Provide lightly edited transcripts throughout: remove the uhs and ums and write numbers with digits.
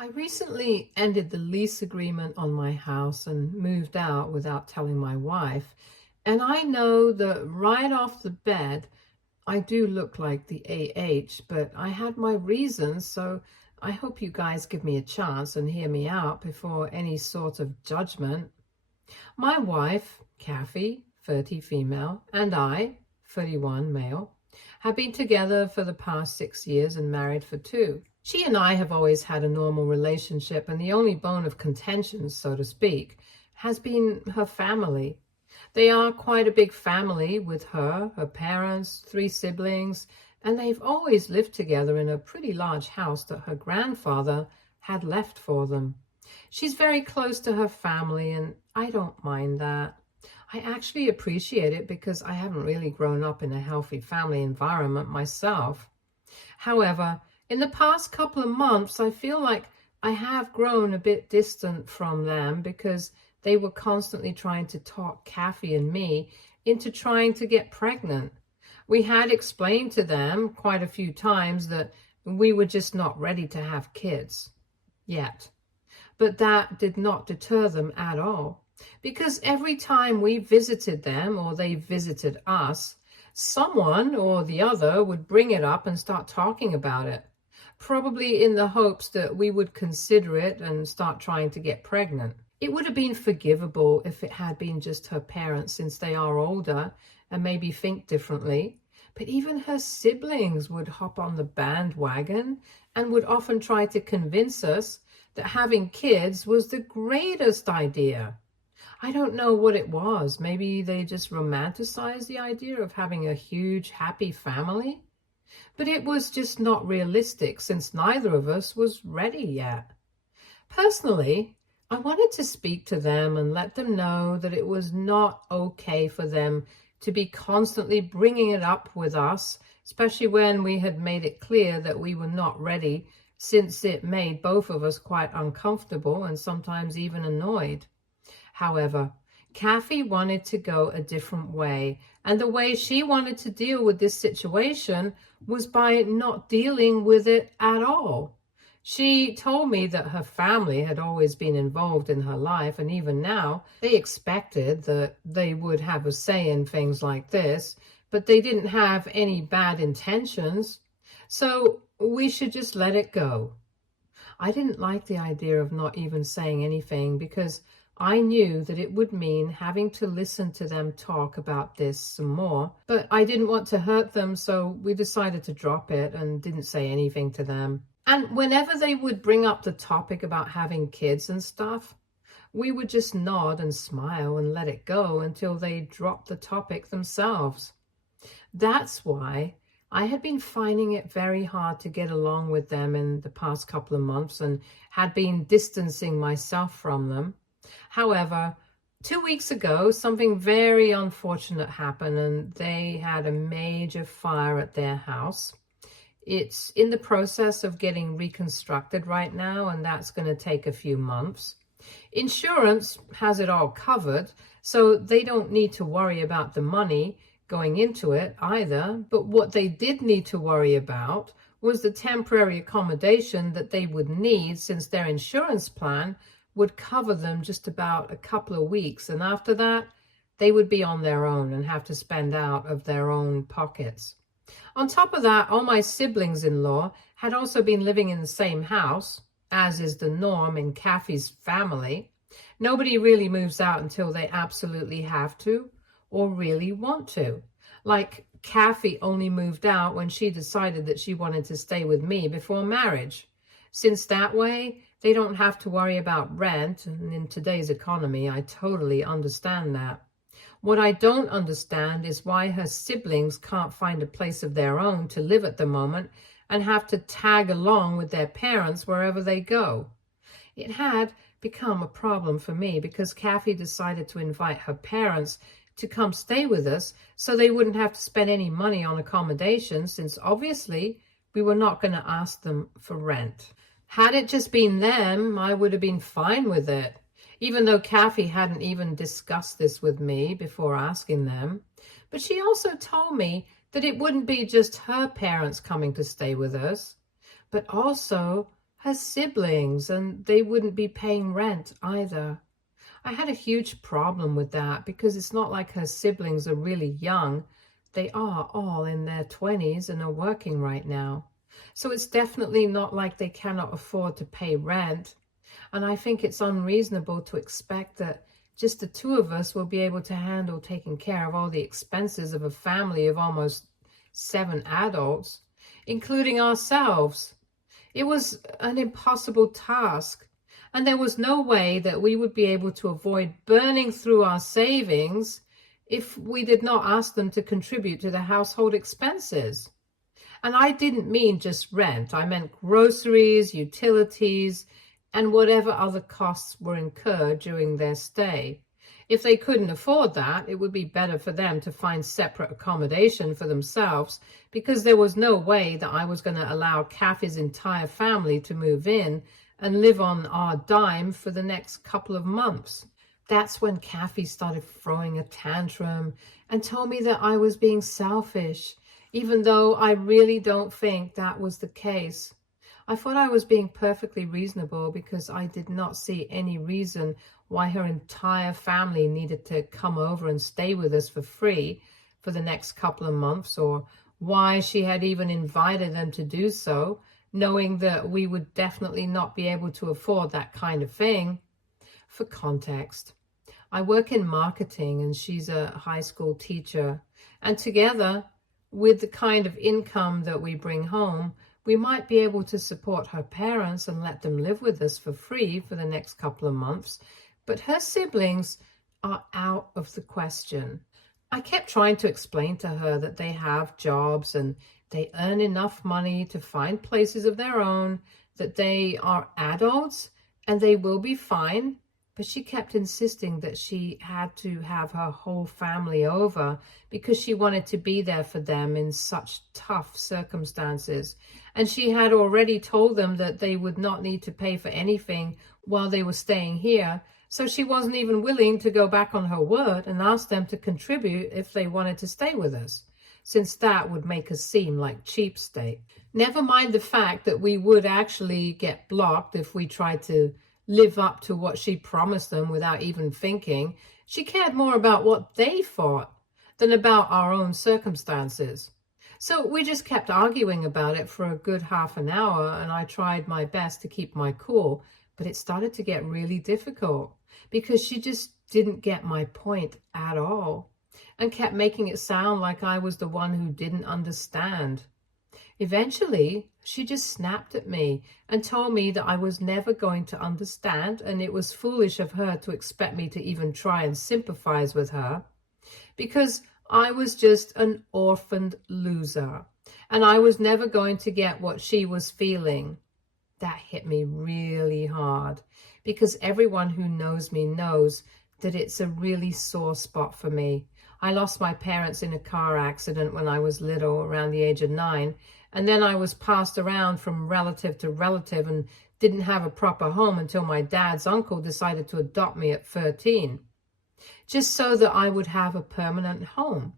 I recently ended the lease agreement on my house and moved out without telling my wife. And I know that right off the bat, I do look like the AH, but I had my reasons, so I hope you guys give me a chance and hear me out before any sort of judgment. My wife, Kathy, 30 female, and I, 31 male, have been together for the past 6 years and married for 2. She and I have always had a normal relationship, and the only bone of contention, so to speak, has been her family. They are quite a big family with her parents, 3 siblings, and they've always lived together in a pretty large house that her grandfather had left for them. She's very close to her family, and I don't mind that. I actually appreciate it because I haven't really grown up in a healthy family environment myself. However, in the past couple of months, I feel like I have grown a bit distant from them because they were constantly trying to talk Kathy and me into trying to get pregnant. We had explained to them quite a few times that we were just not ready to have kids yet. But that did not deter them at all, because every time we visited them or they visited us, someone or the other would bring it up and start talking about it, probably in the hopes that we would consider it and start trying to get pregnant. It would have been forgivable if it had been just her parents, since they are older and maybe think differently. But even her siblings would hop on the bandwagon and would often try to convince us that having kids was the greatest idea. I don't know what it was. Maybe they just romanticized the idea of having a huge, happy family. But it was just not realistic since neither of us was ready yet. Personally, I wanted to speak to them and let them know that it was not okay for them to be constantly bringing it up with us, especially when we had made it clear that we were not ready, since it made both of us quite uncomfortable and sometimes even annoyed. However, Kathy wanted to go a different way, and the way she wanted to deal with this situation was by not dealing with it at all. She told me that her family had always been involved in her life, and even now they expected that they would have a say in things like this, but they didn't have any bad intentions, so we should just let it go. I didn't like the idea of not even saying anything because I knew that it would mean having to listen to them talk about this some more, but I didn't want to hurt them, so we decided to drop it and didn't say anything to them. And whenever they would bring up the topic about having kids and stuff, we would just nod and smile and let it go until they dropped the topic themselves. That's why I had been finding it very hard to get along with them in the past couple of months and had been distancing myself from them. However, 2 weeks ago, something very unfortunate happened and they had a major fire at their house. It's in the process of getting reconstructed right now, and that's going to take a few months. Insurance has it all covered, so they don't need to worry about the money going into it either. But what they did need to worry about was the temporary accommodation that they would need, since their insurance plan would cover them just about a couple of weeks. And after that, they would be on their own and have to spend out of their own pockets. On top of that, all my siblings-in-law had also been living in the same house, as is the norm in Kathy's family. Nobody really moves out until they absolutely have to or really want to. Like, Kathy only moved out when she decided that she wanted to stay with me before marriage. Since that way, they don't have to worry about rent, and in today's economy, I totally understand that. What I don't understand is why her siblings can't find a place of their own to live at the moment and have to tag along with their parents wherever they go. It had become a problem for me because Kathy decided to invite her parents to come stay with us so they wouldn't have to spend any money on accommodation, since obviously we were not going to ask them for rent. Had it just been them, I would have been fine with it, even though Kathy hadn't even discussed this with me before asking them. But she also told me that it wouldn't be just her parents coming to stay with us, but also her siblings, and they wouldn't be paying rent either. I had a huge problem with that because it's not like her siblings are really young. They are all in their 20s and are working right now. So it's definitely not like they cannot afford to pay rent. And I think it's unreasonable to expect that just the two of us will be able to handle taking care of all the expenses of a family of almost 7 adults, including ourselves. It was an impossible task, and there was no way that we would be able to avoid burning through our savings if we did not ask them to contribute to the household expenses. And I didn't mean just rent. I meant groceries, utilities, and whatever other costs were incurred during their stay. If they couldn't afford that, it would be better for them to find separate accommodation for themselves, because there was no way that I was going to allow Kathy's entire family to move in and live on our dime for the next couple of months. That's when Kathy started throwing a tantrum and told me that I was being selfish, even though I really don't think that was the case. I thought I was being perfectly reasonable because I did not see any reason why her entire family needed to come over and stay with us for free for the next couple of months, or why she had even invited them to do so, knowing that we would definitely not be able to afford that kind of thing. For context, I work in marketing and she's a high school teacher, and together, with the kind of income that we bring home, we might be able to support her parents and let them live with us for free for the next couple of months, but her siblings are out of the question. I kept trying to explain to her that they have jobs and they earn enough money to find places of their own, that they are adults and they will be fine. But she kept insisting that she had to have her whole family over because she wanted to be there for them in such tough circumstances. And she had already told them that they would not need to pay for anything while they were staying here. So she wasn't even willing to go back on her word and ask them to contribute if they wanted to stay with us, since that would make us seem like cheapskate. Never mind the fact that we would actually get blocked if we tried to live up to what she promised them without even thinking. She cared more about what they thought than about our own circumstances. So we just kept arguing about it for a good half an hour, and I tried my best to keep my cool, but it started to get really difficult because she just didn't get my point at all and kept making it sound like I was the one who didn't understand. Eventually, she just snapped at me and told me that I was never going to understand, and it was foolish of her to expect me to even try and sympathize with her, because I was just an orphaned loser, and I was never going to get what she was feeling. That hit me really hard, because everyone who knows me knows that it's a really sore spot for me. I lost my parents in a car accident when I was little, around the age of 9, and then I was passed around from relative to relative and didn't have a proper home until my dad's uncle decided to adopt me at 13, just so that I would have a permanent home.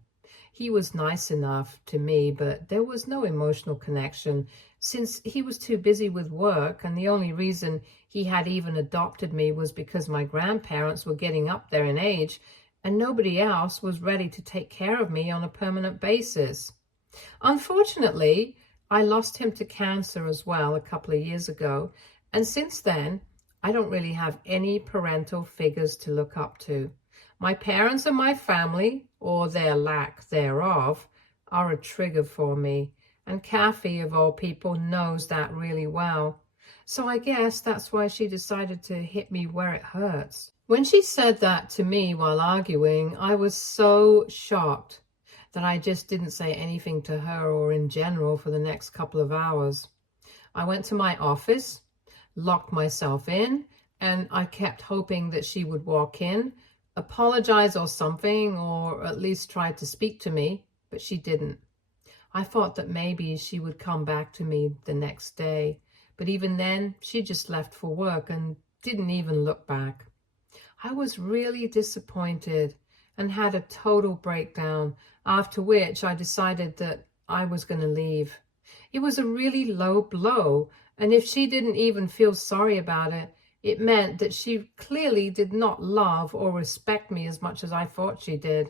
He was nice enough to me, but there was no emotional connection since he was too busy with work, and the only reason he had even adopted me was because my grandparents were getting up there in age and nobody else was ready to take care of me on a permanent basis. Unfortunately, I lost him to cancer as well a couple of years ago, and since then, I don't really have any parental figures to look up to. My parents and my family, or their lack thereof, are a trigger for me, and Kathy, of all people, knows that really well. So I guess that's why she decided to hit me where it hurts. When she said that to me while arguing, I was so shocked that I just didn't say anything to her or in general for the next couple of hours. I went to my office, locked myself in, and I kept hoping that she would walk in, apologize or something, or at least try to speak to me, but she didn't. I thought that maybe she would come back to me the next day, but even then, she just left for work and didn't even look back. I was really disappointed and had a total breakdown, after which I decided that I was going to leave. It was a really low blow, And if she didn't even feel sorry about it, it meant that she clearly did not love or respect me as much as I thought she did.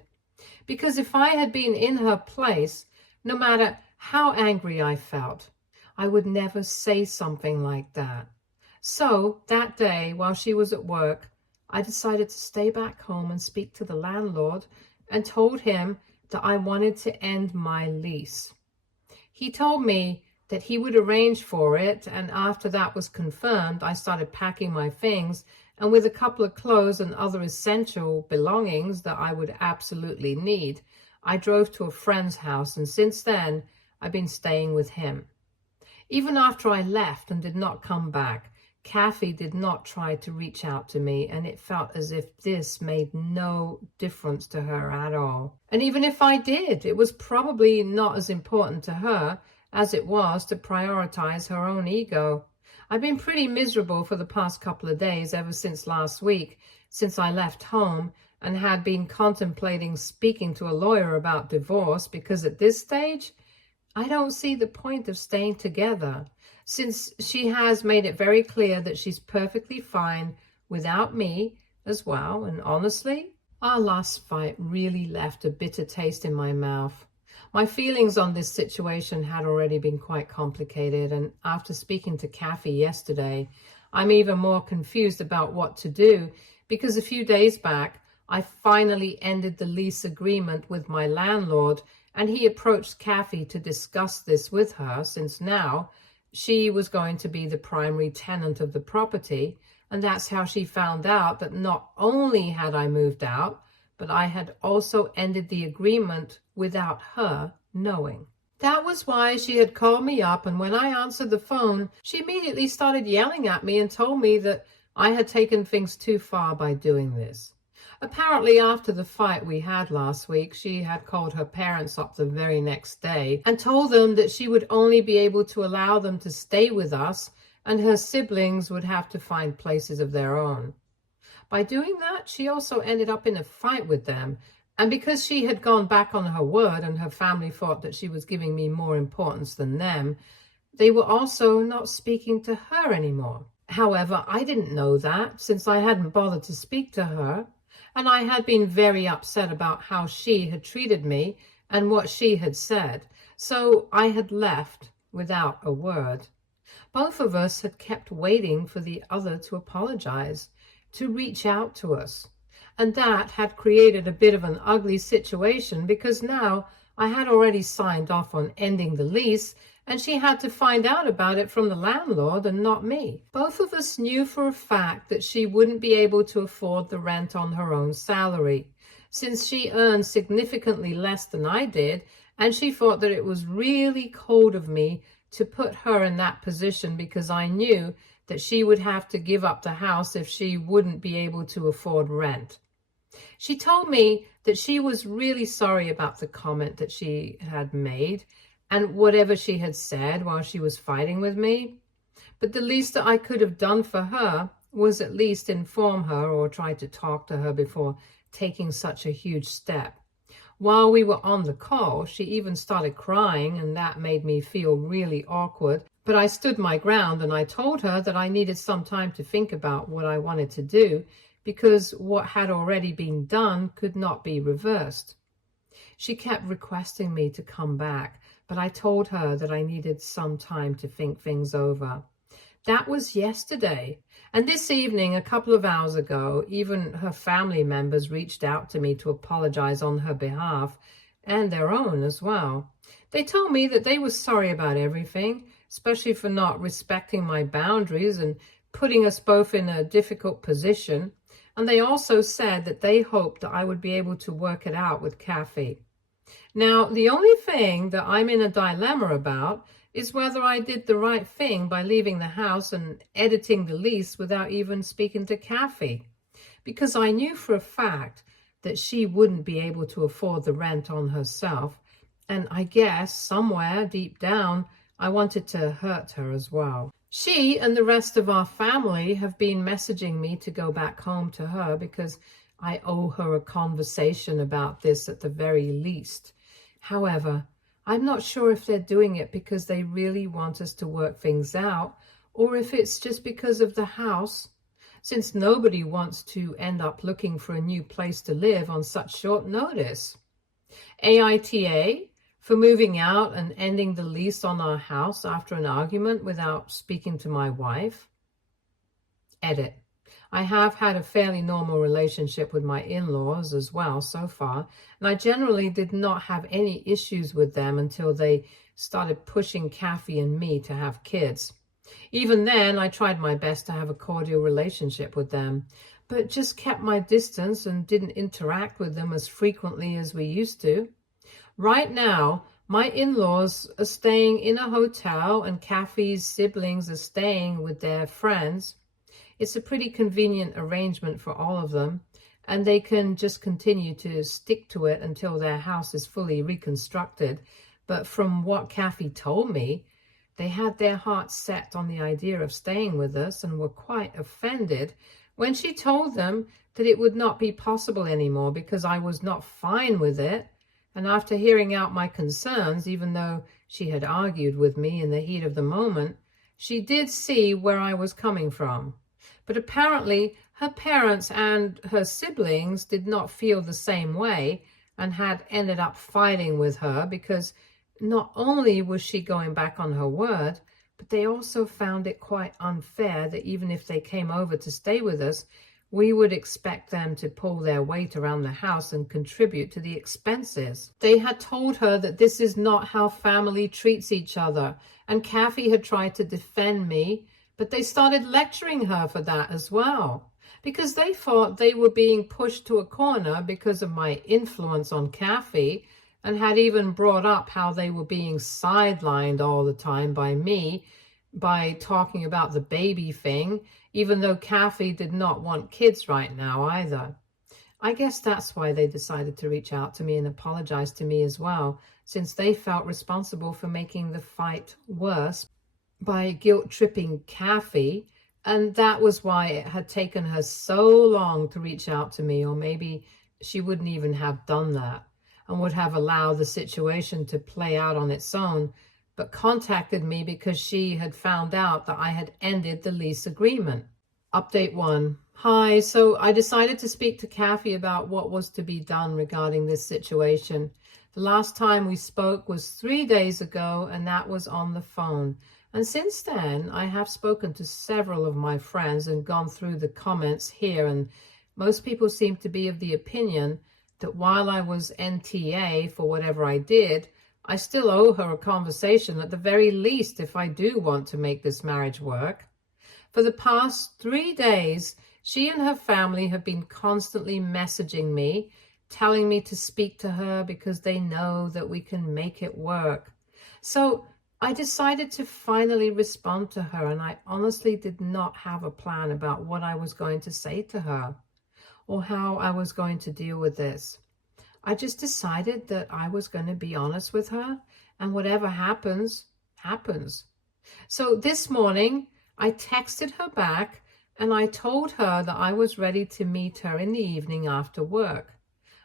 Because if I had been in her place, no matter how angry I felt, I would never say something like that. So that day, while she was at work, I decided to stay back home and speak to the landlord and told him that I wanted to end my lease. He told me that he would arrange for it, and after that was confirmed, I started packing my things, and with a couple of clothes and other essential belongings that I would absolutely need, I drove to a friend's house, and since then, I've been staying with him. Even after I left and did not come back, Kathy did not try to reach out to me, and it felt as if this made no difference to her at all. And even if I did, it was probably not as important to her as it was to prioritize her own ego. I've been pretty miserable for the past couple of days, ever since last week, since I left home and had been contemplating speaking to a lawyer about divorce, because at this stage, I don't see the point of staying together, since she has made it very clear that she's perfectly fine without me as well. And honestly, our last fight really left a bitter taste in my mouth. My feelings on this situation had already been quite complicated, and after speaking to Kathy yesterday, I'm even more confused about what to do, because a few days back, I finally ended the lease agreement with my landlord, and he approached Kathy to discuss this with her, since now she was going to be the primary tenant of the property, and that's how she found out that not only had I moved out, but I had also ended the agreement without her knowing. That was why she had called me up, and when I answered the phone, she immediately started yelling at me and told me that I had taken things too far by doing this. Apparently, after the fight we had last week, she had called her parents up the very next day and told them that she would only be able to allow them to stay with us, and her siblings would have to find places of their own. By doing that, she also ended up in a fight with them, and because she had gone back on her word and her family thought that she was giving me more importance than them, they were also not speaking to her anymore. However, I didn't know that, since I hadn't bothered to speak to her, and I had been very upset about how she had treated me and what she had said, so I had left without a word. Both of us had kept waiting for the other to apologize, to reach out to us. And that had created a bit of an ugly situation, because now I had already signed off on ending the lease, and she had to find out about it from the landlord and not me. Both of us knew for a fact that she wouldn't be able to afford the rent on her own salary, since she earned significantly less than I did, and she thought that it was really cold of me to put her in that position, because I knew that she would have to give up the house if she wouldn't be able to afford rent. She told me that she was really sorry about the comment that she had made and whatever she had said while she was fighting with me. But the least that I could have done for her was at least inform her or try to talk to her before taking such a huge step. While we were on the call, she even started crying, and that made me feel really awkward. But I stood my ground, and I told her that I needed some time to think about what I wanted to do, because what had already been done could not be reversed. She kept requesting me to come back, but I told her that I needed some time to think things over. That was yesterday. And this evening, a couple of hours ago, even her family members reached out to me to apologize on her behalf, and their own as well. They told me that they were sorry about everything, especially for not respecting my boundaries and putting us both in a difficult position. And they also said that they hoped that I would be able to work it out with Kathy. Now, the only thing that I'm in a dilemma about is whether I did the right thing by leaving the house and editing the lease without even speaking to Kathy, because I knew for a fact that she wouldn't be able to afford the rent on herself, and I guess somewhere deep down I wanted to hurt her as well. She and the rest of our family have been messaging me to go back home to her, because I owe her a conversation about this at the very least. However, I'm not sure if they're doing it because they really want us to work things out, or if it's just because of the house, since nobody wants to end up looking for a new place to live on such short notice. AITA for moving out and ending the lease on our house after an argument without speaking to my wife. Edit. I have had a fairly normal relationship with my in-laws as well so far, and I generally did not have any issues with them until they started pushing Kathy and me to have kids. Even then, I tried my best to have a cordial relationship with them, but just kept my distance and didn't interact with them as frequently as we used to. Right now, my in-laws are staying in a hotel and Kathy's siblings are staying with their friends. It's a pretty convenient arrangement for all of them, and they can just continue to stick to it until their house is fully reconstructed. But from what Kathy told me, they had their hearts set on the idea of staying with us and were quite offended when she told them that it would not be possible anymore because I was not fine with it. And after hearing out my concerns, even though she had argued with me in the heat of the moment, she did see where I was coming from. But apparently her parents and her siblings did not feel the same way and had ended up fighting with her because not only was she going back on her word, but they also found it quite unfair that even if they came over to stay with us, we would expect them to pull their weight around the house and contribute to the expenses. They had told her that this is not how family treats each other, and Kathy had tried to defend me, but they started lecturing her for that as well, because they thought they were being pushed to a corner because of my influence on Kathy, and had even brought up how they were being sidelined all the time by me by talking about the baby thing, even though Kathy did not want kids right now either. I guess that's why they decided to reach out to me and apologize to me as well, since they felt responsible for making the fight worse by guilt-tripping Kathy, and that was why it had taken her so long to reach out to me, or maybe she wouldn't even have done that and would have allowed the situation to play out on its own, but contacted me because she had found out that I had ended the lease agreement. Update 1. Hi, so I decided to speak to Kathy about what was to be done regarding this situation. The last time we spoke was 3 days ago, and that was on the phone. And since then, I have spoken to several of my friends and gone through the comments here, and most people seem to be of the opinion that while I was NTA for whatever I did, I still owe her a conversation at the very least if I do want to make this marriage work. For the past 3 days, she and her family have been constantly messaging me, telling me to speak to her because they know that we can make it work. So I decided to finally respond to her, and I honestly did not have a plan about what I was going to say to her or how I was going to deal with this. I just decided that I was going to be honest with her, and whatever happens, happens. So this morning, I texted her back, and I told her that I was ready to meet her in the evening after work.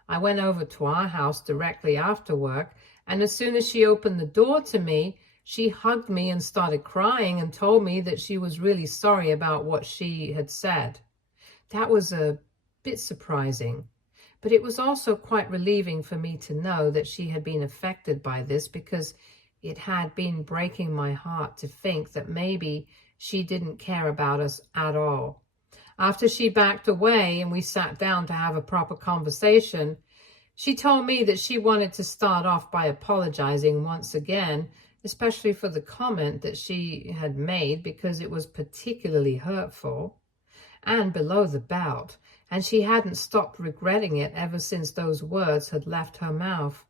I went over to our house directly after work, and as soon as she opened the door to me, she hugged me and started crying and told me that she was really sorry about what she had said. That was a bit surprising, but it was also quite relieving for me to know that she had been affected by this, because it had been breaking my heart to think that maybe she didn't care about us at all. After she backed away and we sat down to have a proper conversation, she told me that she wanted to start off by apologizing once again, especially for the comment that she had made, because it was particularly hurtful and below the belt, and she hadn't stopped regretting it ever since those words had left her mouth.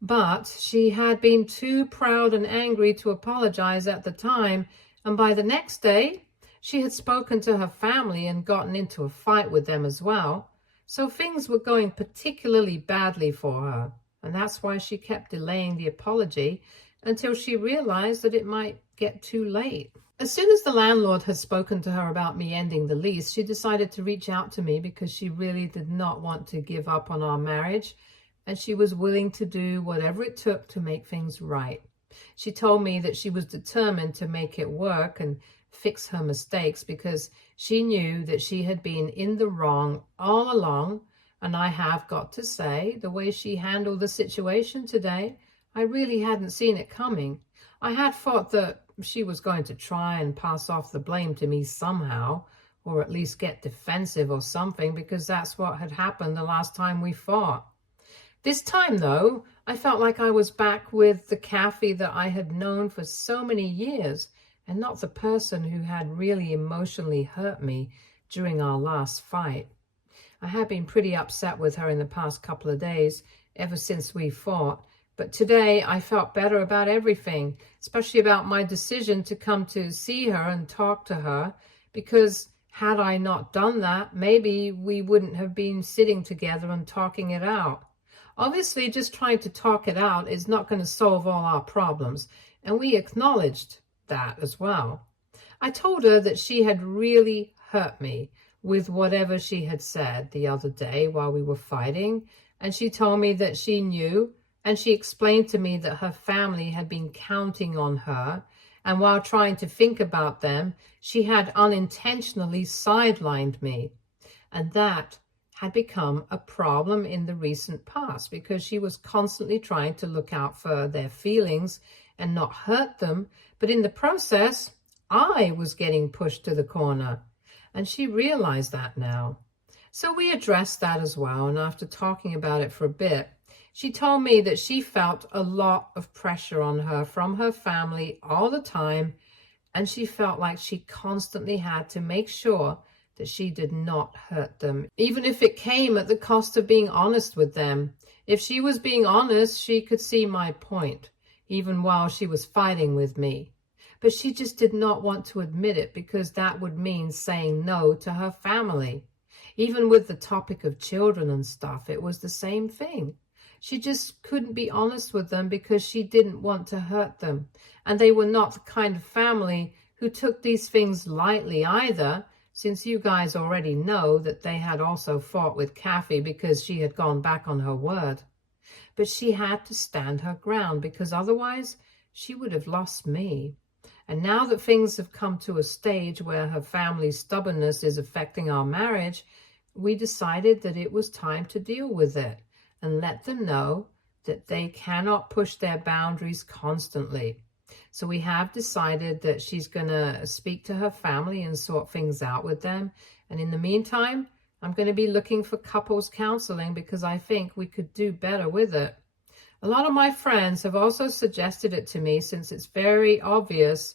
But she had been too proud and angry to apologize at the time, and by the next day, she had spoken to her family and gotten into a fight with them as well. So things were going particularly badly for her, and that's why she kept delaying the apology until she realized that it might get too late. As soon as the landlord had spoken to her about me ending the lease, she decided to reach out to me because she really did not want to give up on our marriage, and she was willing to do whatever it took to make things right. She told me that she was determined to make it work, and fix her mistakes because she knew that she had been in the wrong all along. And I have got to say, the way she handled the situation today, I really hadn't seen it coming. I had thought that she was going to try and pass off the blame to me somehow, or at least get defensive or something, because that's what had happened the last time we fought. This time, though, I felt like I was back with the Kathy that I had known for so many years, and not the person who had really emotionally hurt me during our last fight. I had been pretty upset with her in the past couple of days, ever since we fought, but today I felt better about everything, especially about my decision to come to see her and talk to her, because had I not done that, maybe we wouldn't have been sitting together and talking it out. Obviously, just trying to talk it out is not going to solve all our problems, and we acknowledged that as well. I told her that she had really hurt me with whatever she had said the other day while we were fighting, and she told me that she knew, and she explained to me that her family had been counting on her, and while trying to think about them, she had unintentionally sidelined me, and that had become a problem in the recent past because she was constantly trying to look out for their feelings and not hurt them, but in the process, I was getting pushed to the corner, and she realized that now. So we addressed that as well, and after talking about it for a bit, she told me that she felt a lot of pressure on her from her family all the time, and she felt like she constantly had to make sure that she did not hurt them, even if it came at the cost of being honest with them. If she was being honest, she could see my point, even while she was fighting with me. But she just did not want to admit it because that would mean saying no to her family. Even with the topic of children and stuff, it was the same thing. She just couldn't be honest with them because she didn't want to hurt them. And they were not the kind of family who took these things lightly either, since you guys already know that they had also fought with Kathy because she had gone back on her word. But she had to stand her ground because otherwise she would have lost me. And now that things have come to a stage where her family's stubbornness is affecting our marriage, we decided that it was time to deal with it and let them know that they cannot push their boundaries constantly. So we have decided that she's going to speak to her family and sort things out with them. And in the meantime, I'm going to be looking for couples counseling because I think we could do better with it. A lot of my friends have also suggested it to me since it's very obvious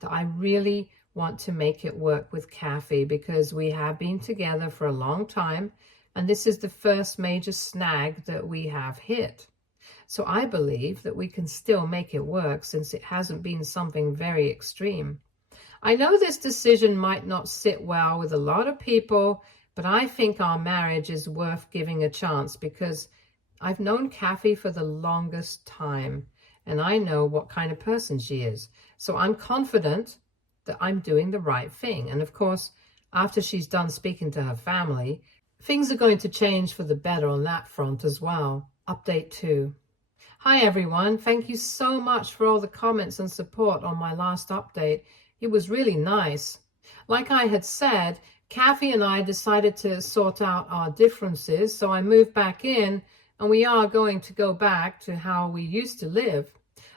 that I really want to make it work with Kathy because we have been together for a long time and this is the first major snag that we have hit. So I believe that we can still make it work since it hasn't been something very extreme. I know this decision might not sit well with a lot of people, but I think our marriage is worth giving a chance because I've known Kathy for the longest time and I know what kind of person she is. So I'm confident that I'm doing the right thing. And of course, after she's done speaking to her family, things are going to change for the better on that front as well. Update 2. Hi everyone, thank you so much for all the comments and support on my last update. It was really nice. Like I had said, Kathy and I decided to sort out our differences, so I moved back in and we are going to go back to how we used to live.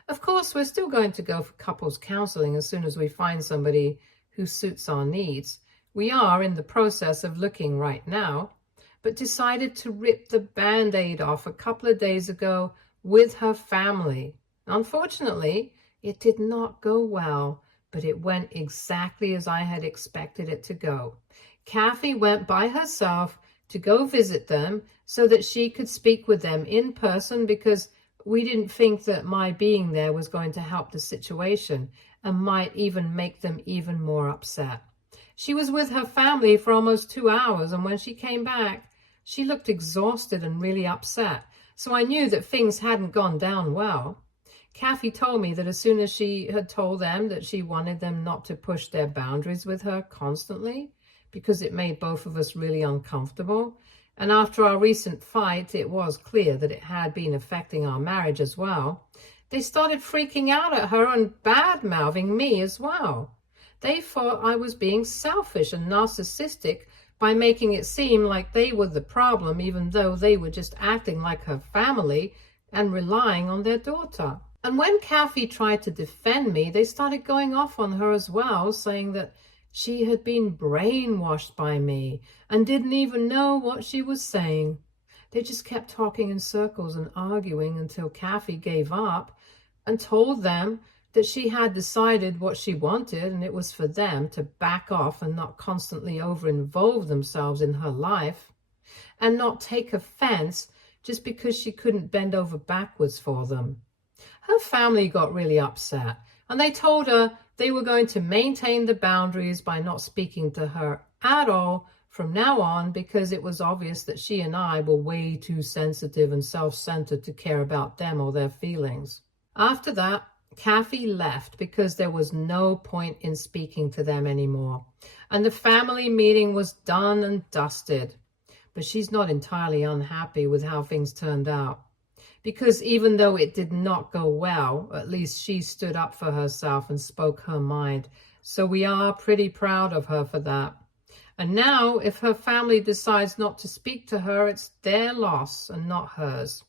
Of course, we're still going to go for couples counseling as soon as we find somebody who suits our needs. We are in the process of looking right now, but decided to rip the Band-Aid off a couple of days ago with her family. Unfortunately, it did not go well, but it went exactly as I had expected it to go. Kathy went by herself to go visit them so that she could speak with them in person because we didn't think that my being there was going to help the situation and might even make them even more upset. She was with her family for almost 2 hours, and when she came back, she looked exhausted and really upset. So I knew that things hadn't gone down well. Kathy told me that as soon as she had told them that she wanted them not to push their boundaries with her constantly, because it made both of us really uncomfortable. And after our recent fight, it was clear that it had been affecting our marriage as well. They started freaking out at her and bad-mouthing me as well. They thought I was being selfish and narcissistic by making it seem like they were the problem, even though they were just acting like her family and relying on their daughter. And when Kathy tried to defend me, they started going off on her as well, saying that she had been brainwashed by me and didn't even know what she was saying. They just kept talking in circles and arguing until Kathy gave up and told them that she had decided what she wanted, and it was for them to back off and not constantly over-involve themselves in her life and not take offense just because she couldn't bend over backwards for them. Her family got really upset, and they told her they were going to maintain the boundaries by not speaking to her at all from now on, because it was obvious that she and I were way too sensitive and self-centered to care about them or their feelings. After that, Kathy left because there was no point in speaking to them anymore, and the family meeting was done and dusted. But she's not entirely unhappy with how things turned out, because even though it did not go well, at least she stood up for herself and spoke her mind. So we are pretty proud of her for that. And now, if her family decides not to speak to her, it's their loss and not hers.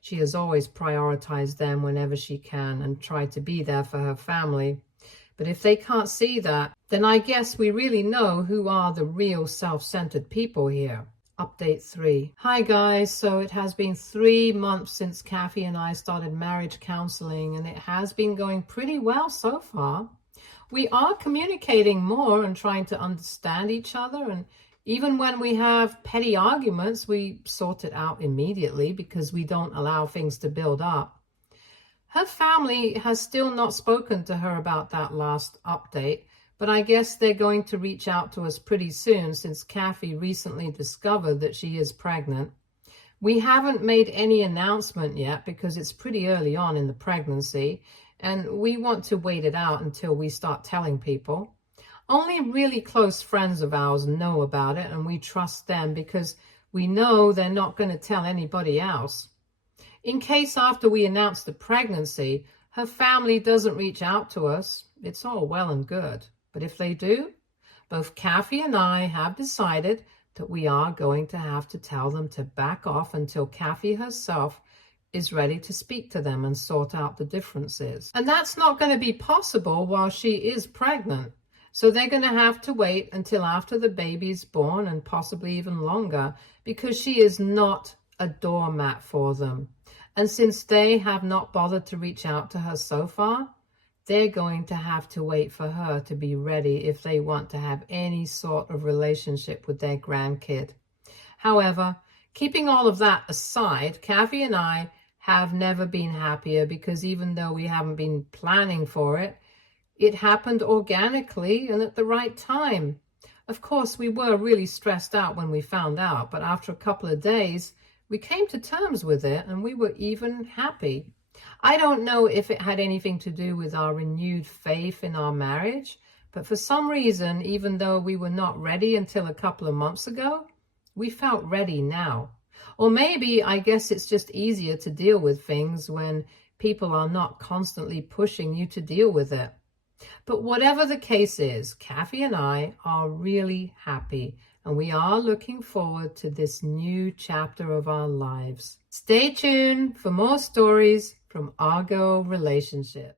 She has always prioritized them whenever she can and tried to be there for her family. But if they can't see that, then I guess we really know who are the real self-centered people here. Update 3. Hi guys, so it has been 3 months since Kathy and I started marriage counseling, and it has been going pretty well so far. We are communicating more and trying to understand each other, and even when we have petty arguments, we sort it out immediately because we don't allow things to build up. Her family has still not spoken to her about that last update, but I guess they're going to reach out to us pretty soon since Kathy recently discovered that she is pregnant. We haven't made any announcement yet because it's pretty early on in the pregnancy, and we want to wait it out until we start telling people. Only really close friends of ours know about it, and we trust them because we know they're not going to tell anybody else. In case after we announce the pregnancy, her family doesn't reach out to us, it's all well and good. But if they do, both Kathy and I have decided that we are going to have to tell them to back off until Kathy herself is ready to speak to them and sort out the differences. And that's not going to be possible while she is pregnant. So they're going to have to wait until after the baby's born, and possibly even longer, because she is not a doormat for them. And since they have not bothered to reach out to her so far, they're going to have to wait for her to be ready if they want to have any sort of relationship with their grandkid. However, keeping all of that aside, Kathy and I have never been happier, because even though we haven't been planning for it, it happened organically and at the right time. Of course, we were really stressed out when we found out, but after a couple of days, we came to terms with it and we were even happy. I don't know if it had anything to do with our renewed faith in our marriage, but for some reason, even though we were not ready until a couple of months ago, we felt ready now. Or maybe, I guess it's just easier to deal with things when people are not constantly pushing you to deal with it. But whatever the case is, Kathy and I are really happy, and we are looking forward to this new chapter of our lives. Stay tuned for more stories from Argo Relationships.